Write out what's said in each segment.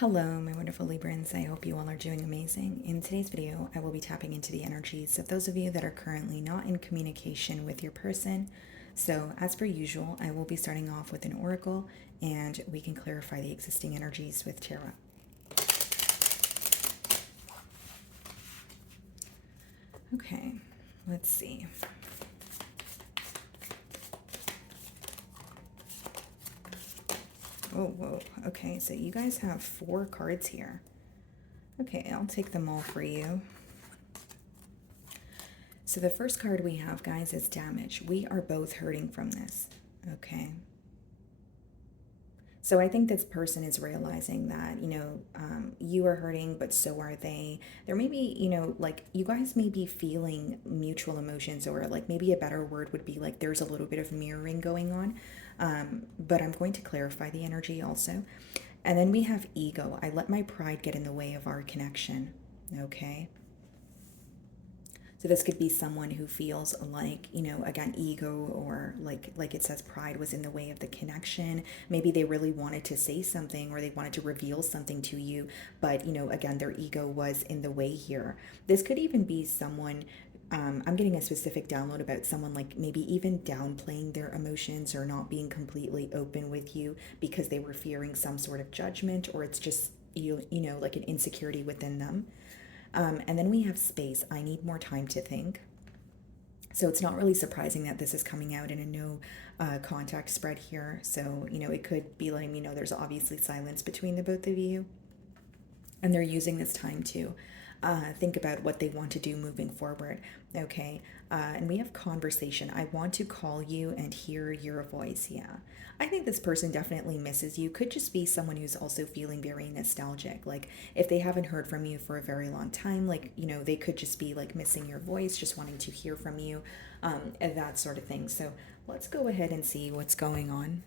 Hello, my wonderful Librans. I hope you all are doing amazing. In today's video, I will be tapping into the energies of those of you that are currently not in communication with your person. So, as per usual, I will be starting off with an oracle and we can clarify the existing energies with tarot. Okay, let's see. Oh, whoa. Okay, so you guys have 4 cards here. Okay, I'll take them all for you. So the first card we have, guys, is damage. We are both hurting from this, okay? So I think this person is realizing that, you are hurting, but so are they. There may be, like you guys may be feeling mutual emotions, or like maybe a better word would be like there's a little bit of mirroring going on. But I'm going to clarify the energy also. And then we have ego. I let my pride get in the way of our connection, okay? So this could be someone who feels like, again, ego, or like it says, pride was in the way of the connection. Maybe they really wanted to say something, or they wanted to reveal something to you, but, again, their ego was in the way here. This could even be someone, I'm getting a specific download about someone like maybe even downplaying their emotions or not being completely open with you because they were fearing some sort of judgment, or it's just, like an insecurity within them. And then we have space. I need more time to think. So it's not really surprising that this is coming out in a no contact spread here. So, it could be letting me know there's obviously silence between the both of you. And they're using this time to think about what they want to do moving forward. Okay. And we have conversation. I want to call you and hear your voice. Yeah. I think this person definitely misses you. Could just be someone who's also feeling very nostalgic. Like if they haven't heard from you for a very long time, like, they could just be like missing your voice, just wanting to hear from you, and that sort of thing. So let's go ahead and see what's going on.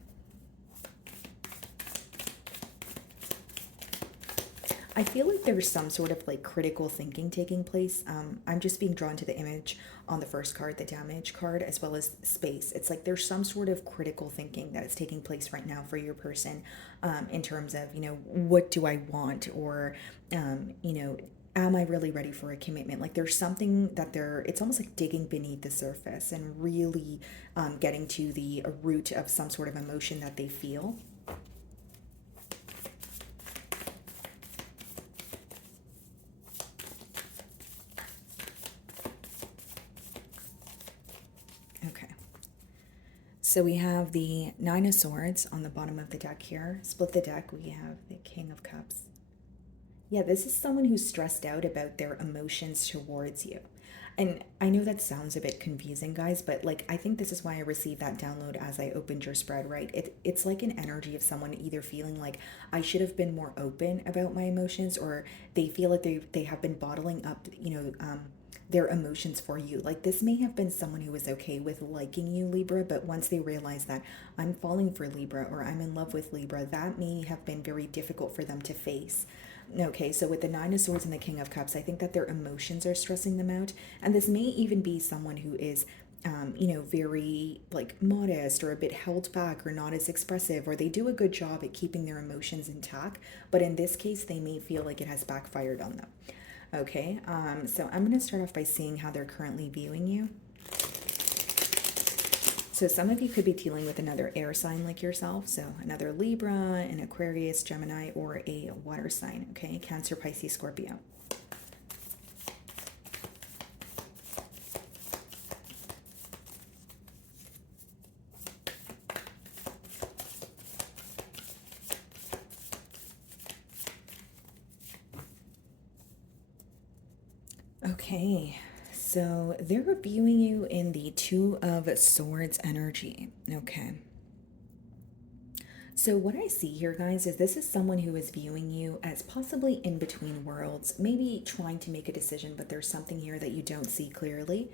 I feel like there's some sort of like critical thinking taking place. I'm just being drawn to the image on the first card, the damage card, as well as space. It's like there's some sort of critical thinking that is taking place right now for your person, in terms of, what do I want? Or, am I really ready for a commitment? Like there's something that it's almost like digging beneath the surface and really getting to the root of some sort of emotion that they feel. Okay. So we have the Nine of Swords on the bottom of the deck here. Split the deck, we have the King of Cups. Yeah, this is someone who's stressed out about their emotions towards you. And I know that sounds a bit confusing, guys, but like I think this is why I received that download as I opened your spread, right? It's like an energy of someone either feeling like I should have been more open about my emotions, or they feel like they have been bottling up, their emotions for you. Like this may have been someone who was okay with liking you, Libra, but once they realize that I'm falling for Libra or I'm in love with Libra, that may have been very difficult for them to face. Okay, so with the Nine of Swords and the King of Cups, I think that their emotions are stressing them out. And this may even be someone who is, very like modest or a bit held back or not as expressive, or they do a good job at keeping their emotions intact. But in this case, they may feel like it has backfired on them. Okay, so I'm going to start off by seeing how they're currently viewing you. So some of you could be dealing with another air sign like yourself, so another Libra, an Aquarius, Gemini, or a water sign, okay? Cancer, Pisces, Scorpio. Okay, so they're viewing you in the Two of Swords energy, okay? So what I see here, guys, is this is someone who is viewing you as possibly in between worlds, maybe trying to make a decision, but there's something here that you don't see clearly.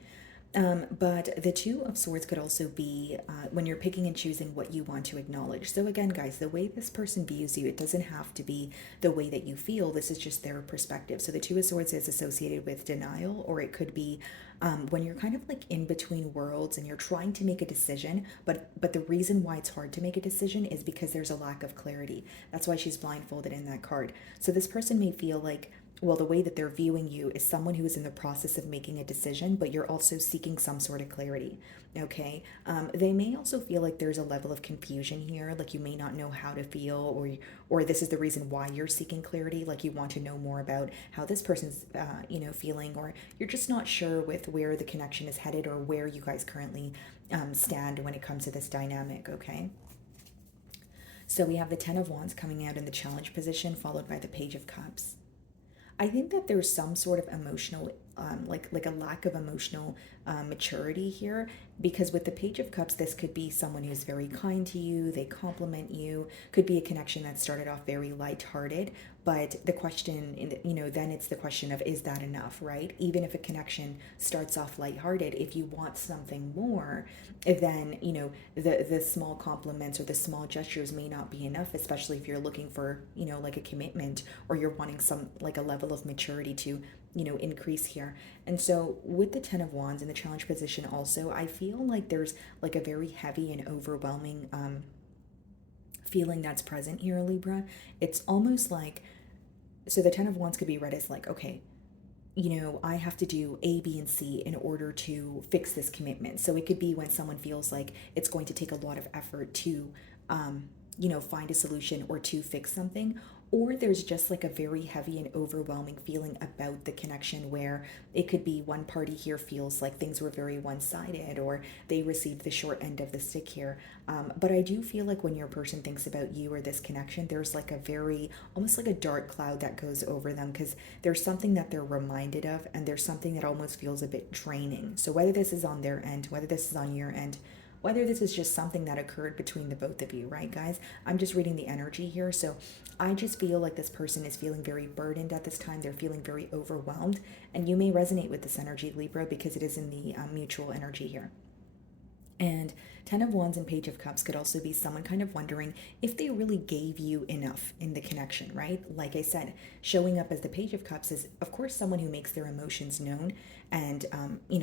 But the Two of Swords could also be when you're picking and choosing what you want to acknowledge. So, again, guys, the way this person views you, it doesn't have to be the way that you feel. This is just their perspective. So, the Two of Swords is associated with denial, or it could be when you're kind of like in between worlds and you're trying to make a decision, but the reason why it's hard to make a decision is because there's a lack of clarity. That's why she's blindfolded in that card. So, this person may feel like, well, the way that they're viewing you is someone who is in the process of making a decision, but you're also seeking some sort of clarity. Okay. They may also feel like there's a level of confusion here, like you may not know how to feel, or this is the reason why you're seeking clarity, like you want to know more about how this person's, feeling, or you're just not sure with where the connection is headed or where you guys currently stand when it comes to this dynamic. Okay. So we have the Ten of Wands coming out in the challenge position, followed by the Page of Cups. I think that there's some sort of emotional, like a lack of emotional maturity here, because with the Page of Cups, this could be someone who's very kind to you. They compliment you. Could be a connection that started off very lighthearted, but the question, then it's the question of, is that enough, right? Even if a connection starts off lighthearted, if you want something more, then the small compliments or the small gestures may not be enough, especially if you're looking for like a commitment, or you're wanting some like a level of maturity to increase here. And so with the Ten of Wands in the challenge position also, I feel like there's like a very heavy and overwhelming feeling that's present here, Libra. It's almost like, so the Ten of Wands could be read as like, okay, I have to do A, B, and C in order to fix this commitment. So it could be when someone feels like it's going to take a lot of effort to, find a solution or to fix something. Or there's just like a very heavy and overwhelming feeling about the connection, where it could be one party here feels like things were very one sided, or they received the short end of the stick here. But I do feel like when your person thinks about you or this connection, there's like a very, almost like a dark cloud that goes over them, because there's something that they're reminded of, and there's something that almost feels a bit draining. So whether this is on their end, whether this is on your end, whether this is just something that occurred between the both of you, right, guys? I'm just reading the energy here. So I just feel like this person is feeling very burdened at this time. They're feeling very overwhelmed. And you may resonate with this energy, Libra, because it is in the mutual energy here. And Ten of Wands and Page of Cups could also be someone kind of wondering if they really gave you enough in the connection, right? Like I said, showing up as the Page of Cups is, of course, someone who makes their emotions known, and,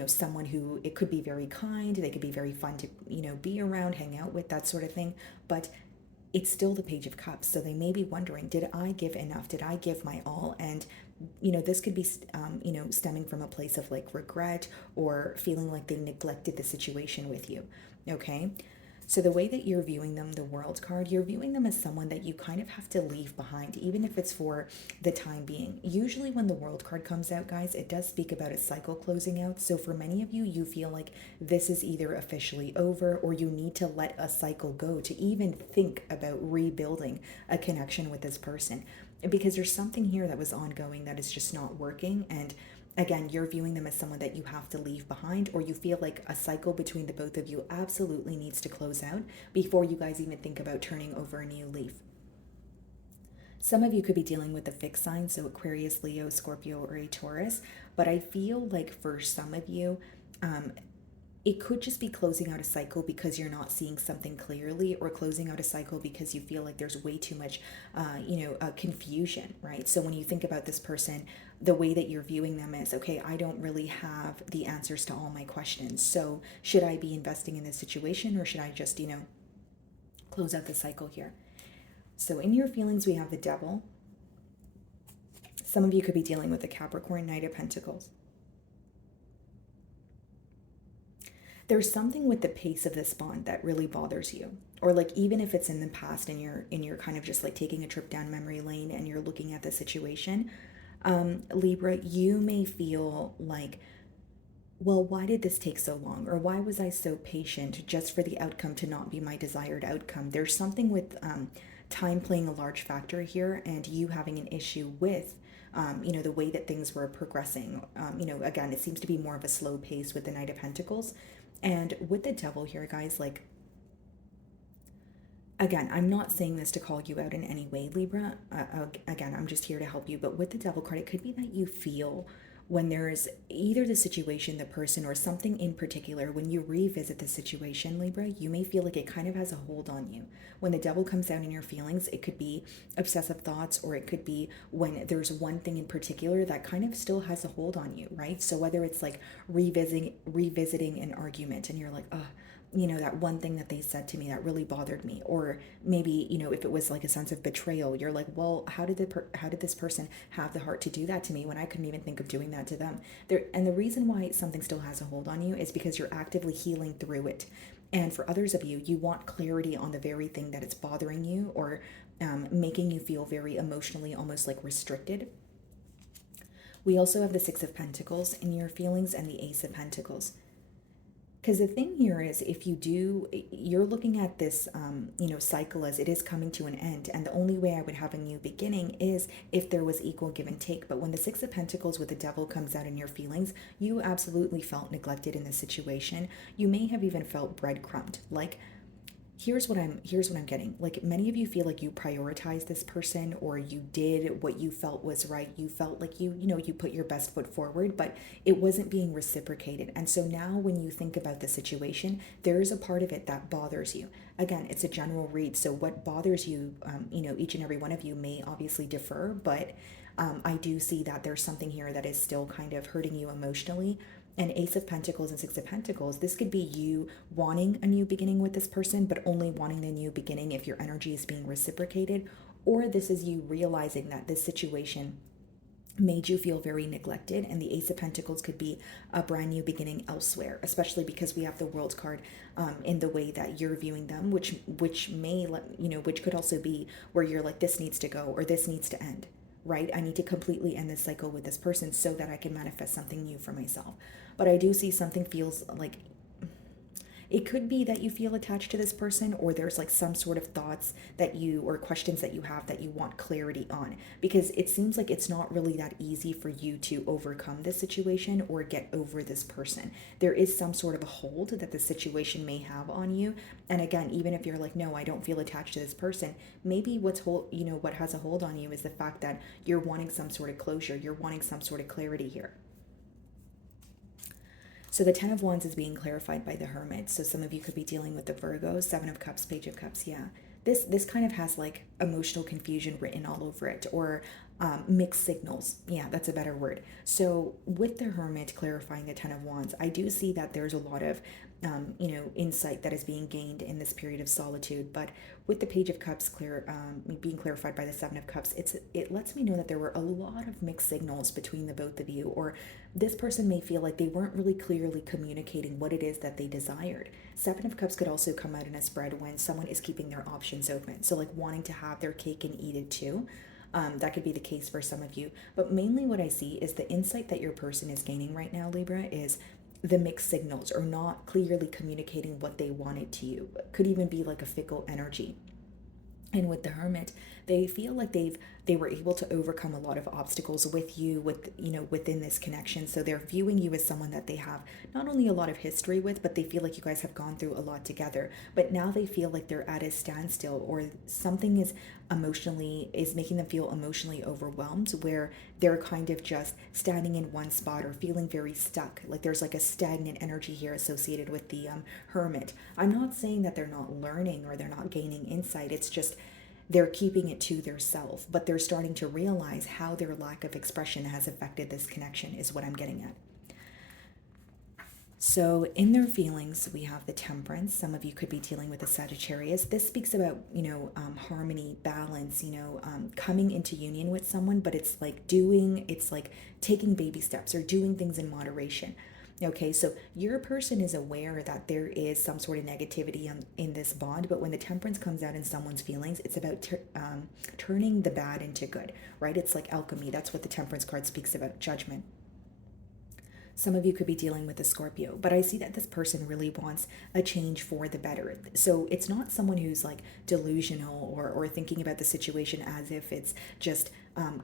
someone who, it could be very kind, they could be very fun to, be around, hang out with, that sort of thing. But it's still the Page of Cups. So they may be wondering, did I give enough? Did I give my all? And, this could be, stemming from a place of like regret, or feeling like they neglected the situation with you. Okay. So the way that you're viewing them, the World card, you're viewing them as someone that you kind of have to leave behind, even if it's for the time being. Usually when the World card comes out, guys, it does speak about a cycle closing out. So for many of you, you feel like this is either officially over, or you need to let a cycle go to even think about rebuilding a connection with this person, because there's something here that was ongoing that is just not working. And again, you're viewing them as someone that you have to leave behind, or you feel like a cycle between the both of you absolutely needs to close out before you guys even think about turning over a new leaf. Some of you could be dealing with a fixed sign, so Aquarius, Leo, Scorpio, or a Taurus, but I feel like for some of you, it could just be closing out a cycle because you're not seeing something clearly, or closing out a cycle because you feel like there's way too much, confusion, right? So when you think about this person, the way that you're viewing them is, okay, I don't really have the answers to all my questions. So should I be investing in this situation, or should I just, close out the cycle here? So in your feelings, we have the Devil. Some of you could be dealing with the Capricorn, Knight of Pentacles. There's something with the pace of this bond that really bothers you, or like even if it's in the past and you're kind of just like taking a trip down memory lane and you're looking at the situation, Libra, you may feel like, well, why did this take so long, or why was I so patient just for the outcome to not be my desired outcome? There's something with time playing a large factor here, and you having an issue with the way that things were progressing. Again, it seems to be more of a slow pace with the Knight of Pentacles. And with the Devil here, guys, like, again, I'm not saying this to call you out in any way, Libra. Again, I'm just here to help you. But with the Devil card, it could be that you feel when there's either the situation, the person, or something in particular, when you revisit the situation, Libra, you may feel like it kind of has a hold on you. When the devil comes out in your feelings, it could be obsessive thoughts, or it could be when there's one thing in particular that kind of still has a hold on you, right? So whether it's like revisiting an argument and you're like, oh, that one thing that they said to me that really bothered me, or maybe, if it was like a sense of betrayal, you're like, well, how did this person have the heart to do that to me when I couldn't even think of doing that to them? And the reason why something still has a hold on you is because you're actively healing through it. And for others of you, you want clarity on the very thing that it's bothering you, or making you feel very emotionally almost like restricted. We also have the Six of Pentacles in your feelings and the Ace of Pentacles. Because the thing here is, if you're looking at this, cycle as it is coming to an end. And the only way I would have a new beginning is if there was equal give and take. But when the Six of Pentacles with the devil comes out in your feelings, you absolutely felt neglected in this situation. You may have even felt breadcrumbed. Like, here's what I'm getting. Like, many of you feel like you prioritized this person, or you did what you felt was right. You felt like you put your best foot forward, but it wasn't being reciprocated. And so now when you think about the situation, there is a part of it that bothers you. Again, it's a general read, so what bothers you, each and every one of you may obviously differ, but I do see that there's something here that is still kind of hurting you emotionally. And Ace of Pentacles and Six of Pentacles, this could be you wanting a new beginning with this person, but only wanting the new beginning if your energy is being reciprocated. Or this is you realizing that this situation made you feel very neglected, and the Ace of Pentacles could be a brand new beginning elsewhere, especially because we have the World card in the way that you're viewing them, which may which could also be where you're like, this needs to go, or this needs to end, right? I need to completely end this cycle with this person so that I can manifest something new for myself. But I do see something feels like it could be that you feel attached to this person, or there's like some sort of thoughts or questions that you have that you want clarity on, because it seems like it's not really that easy for you to overcome this situation or get over this person. There is some sort of a hold that the situation may have on you. And again, even if you're like, no, I don't feel attached to this person, maybe what has a hold on you is the fact that you're wanting some sort of closure, you're wanting some sort of clarity here. So the Ten of Wands is being clarified by the Hermit. So some of you could be dealing with the Virgo, Seven of Cups, Page of Cups. Yeah, this kind of has like emotional confusion written all over it, or mixed signals. Yeah, that's a better word. So with the Hermit clarifying the Ten of Wands, I do see that there's a lot of insight that is being gained in this period of solitude. But with the Page of Cups being clarified by the Seven of Cups, it lets me know that there were a lot of mixed signals between the both of you, or this person may feel like they weren't really clearly communicating what it is that they desired. Seven of Cups could also come out in a spread when someone is keeping their options open. So like wanting to have their cake and eat it too. That could be the case for some of you. But mainly what I see is the insight that your person is gaining right now, Libra, is the mixed signals, or not clearly communicating what they wanted to you. It could even be like a fickle energy. And with the Hermit, they feel like they were able to overcome a lot of obstacles with you, within this connection. So they're viewing you as someone that they have not only a lot of history with, but they feel like you guys have gone through a lot together. But now they feel like they're at a standstill, or something is making them feel emotionally overwhelmed, where they're kind of just standing in one spot or feeling very stuck. Like there's like a stagnant energy here associated with the Hermit. I'm not saying that they're not learning or they're not gaining insight. It's just they're keeping it to their self, but they're starting to realize how their lack of expression has affected this connection, is what I'm getting at. So in their feelings, we have the Temperance. Some of you could be dealing with the Sagittarius. This speaks about, harmony, balance, coming into union with someone, but it's like taking baby steps or doing things in moderation. Okay, so your person is aware that there is some sort of negativity in this bond, but when the Temperance comes out in someone's feelings, it's about turning the bad into good, right? It's like alchemy. That's what the Temperance card speaks about, judgment. Some of you could be dealing with a Scorpio, but I see that this person really wants a change for the better. So it's not someone who's like delusional or thinking about the situation as if it's just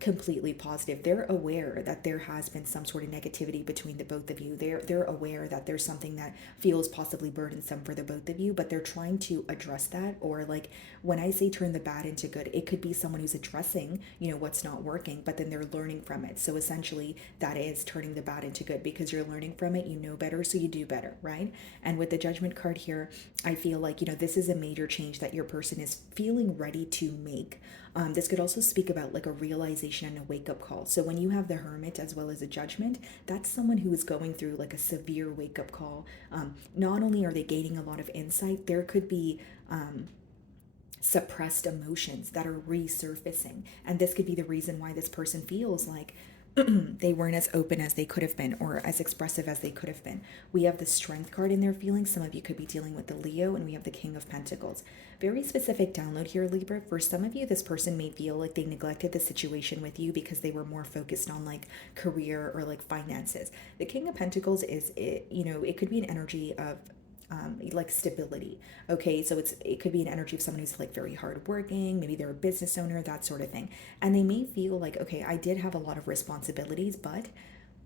completely positive. They're aware that there has been some sort of negativity between the both of you. They're aware that there's something that feels possibly burdensome for the both of you, but they're trying to address that, or like when I say turn the bad into good, it could be someone who's addressing, what's not working, but then they're learning from it. So essentially, that is turning the bad into good because you're learning from it, you know better, so you do better, right? And with the Judgment card here, I feel like, this is a major change that your person is feeling ready to make. This could also speak about like a realization and a wake up call. So when you have the Hermit as well as a Judgment, that's someone who is going through like a severe wake up call. Not only are they gaining a lot of insight, there could be suppressed emotions that are resurfacing. And this could be the reason why this person feels like they weren't as open as they could have been or as expressive as they could have been. We have the Strength card in their feelings. Some of you could be dealing with the Leo, and we have the King of Pentacles. Very specific download here, Libra. For some of you, this person may feel like they neglected the situation with you because they were more focused on like career or like finances. The King of Pentacles is, it could be an energy of like stability. Okay, so it could be an energy of someone who's like very hardworking, maybe they're a business owner, that sort of thing. And they may feel like, okay, I did have a lot of responsibilities, but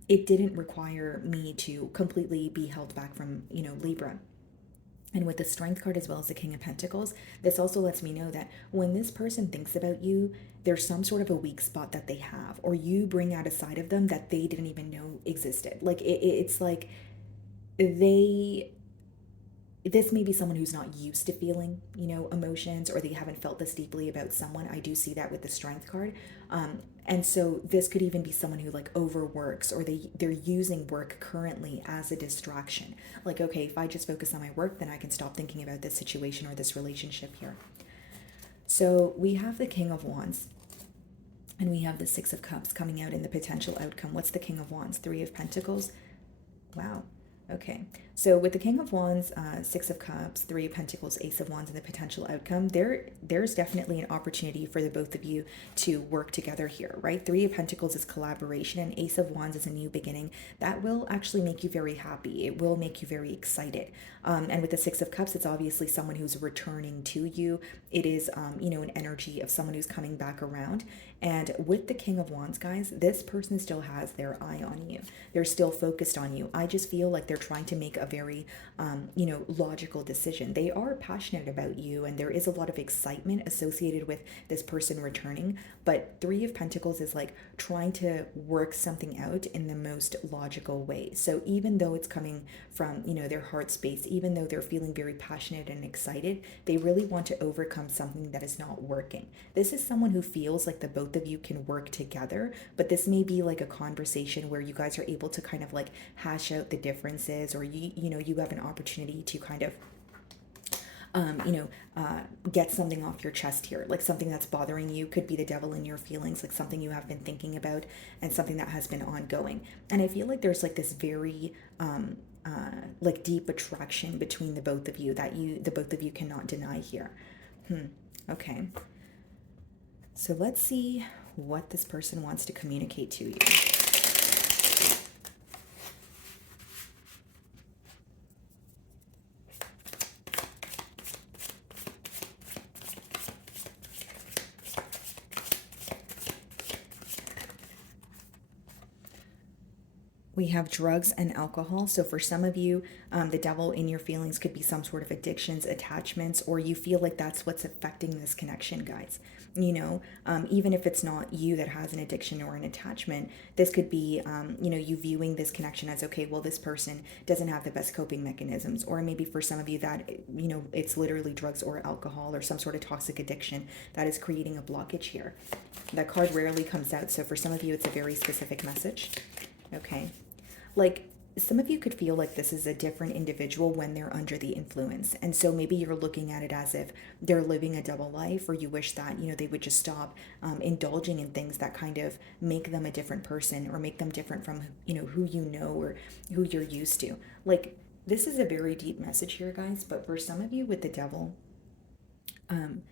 it didn't require me to completely be held back from, Libra. And with the Strength card as well as the King of Pentacles, this also lets me know that when this person thinks about you, there's some sort of a weak spot that they have, or you bring out a side of them that they didn't even know existed. Like it's like they this may be someone who's not used to feeling, emotions, or they haven't felt this deeply about someone. I do see that with the Strength card. And so this could even be someone who like overworks, or they're using work currently as a distraction. Like, okay, if I just focus on my work, then I can stop thinking about this situation or this relationship here. So we have the King of Wands, and we have the Six of Cups coming out in the potential outcome. What's the King of Wands? Three of Pentacles. Wow. Okay, so with the King of Wands, Six of Cups, Three of Pentacles, Ace of Wands, and the potential outcome, there's definitely an opportunity for the both of you to work together here, right? Three of Pentacles is collaboration, and Ace of Wands is a new beginning. That will actually make you very happy. It will make you very excited. And with the Six of Cups, it's obviously someone who's returning to you. It is, an energy of someone who's coming back around. And with the King of Wands, guys, this person still has their eye on you. They're still focused on you. I just feel like they're trying to make a very, logical decision. They are passionate about you, and there is a lot of excitement associated with this person returning. But Three of Pentacles is like trying to work something out in the most logical way. So even though it's coming from, their heart space, even though they're feeling very passionate and excited, they really want to overcome something that is not working. This is someone who feels like the both of you can work together, but this may be like a conversation where you guys are able to kind of like hash out the differences, or you have an opportunity to kind of get something off your chest here, like something that's bothering you. Could be the devil in your feelings, like something you have been thinking about and something that has been ongoing. And I feel like there's like this very like deep attraction between the both of you that the both of you cannot deny here. Okay, so let's see what this person wants to communicate to you. We have drugs and alcohol. So for some of you, the devil in your feelings could be some sort of addictions, attachments, or you feel like that's what's affecting this connection, guys. Even if it's not you that has an addiction or an attachment, this could be, you viewing this connection as, okay, well, this person doesn't have the best coping mechanisms. Or maybe for some of you that, it's literally drugs or alcohol or some sort of toxic addiction that is creating a blockage here. That card rarely comes out. So for some of you, it's a very specific message. Okay. Like some of you could feel like this is a different individual when they're under the influence. And so maybe you're looking at it as if they're living a double life, or you wish that, they would just stop indulging in things that kind of make them a different person, or make them different from, who or who you're used to. Like this is a very deep message here, guys. But for some of you with the devil, in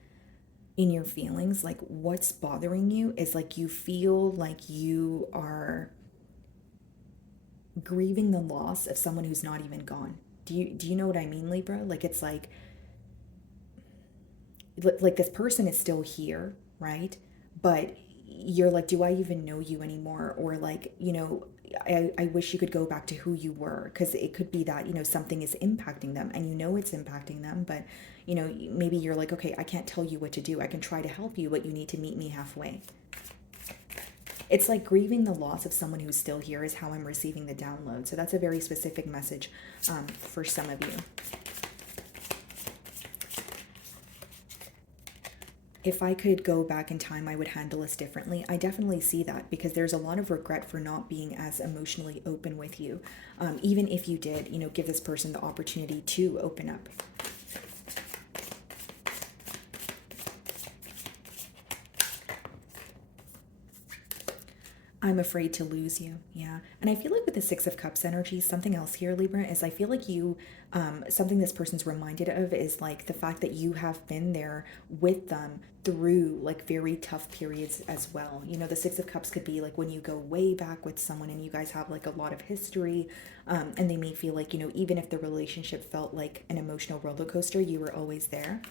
your feelings, like what's bothering you is like you feel like you are grieving the loss of someone who's not even gone. Do you know what I mean, Libra? Like it's like this person is still here, right? But you're like, do I even know you anymore? Or like, I wish you could go back to who you were, because it could be that, something is impacting them, and it's impacting them, but You know, maybe you're like, okay, I can't tell you what to do. I can try to help you, but you need to meet me halfway. It's like grieving the loss of someone who's still here is how I'm receiving the download. So that's a very specific message for some of you. If I could go back in time, I would handle this differently. I definitely see that because there's a lot of regret for not being as emotionally open with you. Even if you did, you know, give this person the opportunity to open up. I'm afraid to lose you. Yeah. And I feel like with the Six of Cups energy, something else here, Libra, is I feel like you, something this person's reminded of is like the fact that you have been there with them through like very tough periods as well. You know, the Six of Cups could be like when you go way back with someone and you guys have like a lot of history, and they may feel like, you know, even if the relationship felt like an emotional roller coaster, you were always there.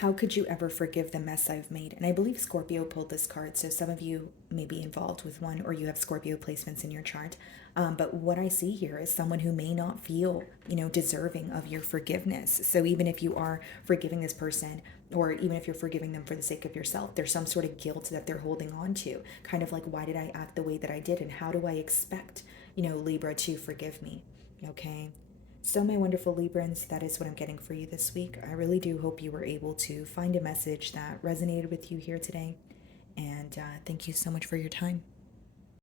How could you ever forgive the mess I've made? And I believe Scorpio pulled this card, so some of you may be involved with one or you have Scorpio placements in your chart. But what I see here is someone who may not feel, you know, deserving of your forgiveness. So even if you are forgiving this person, or even if you're forgiving them for the sake of yourself, there's some sort of guilt that they're holding on to. Kind of like, why did I act the way that I did? And how do I expect, you know, Libra to forgive me? Okay. So, my wonderful Librans, that is what I'm getting for you this week. I really do hope you were able to find a message that resonated with you here today. And thank you so much for your time.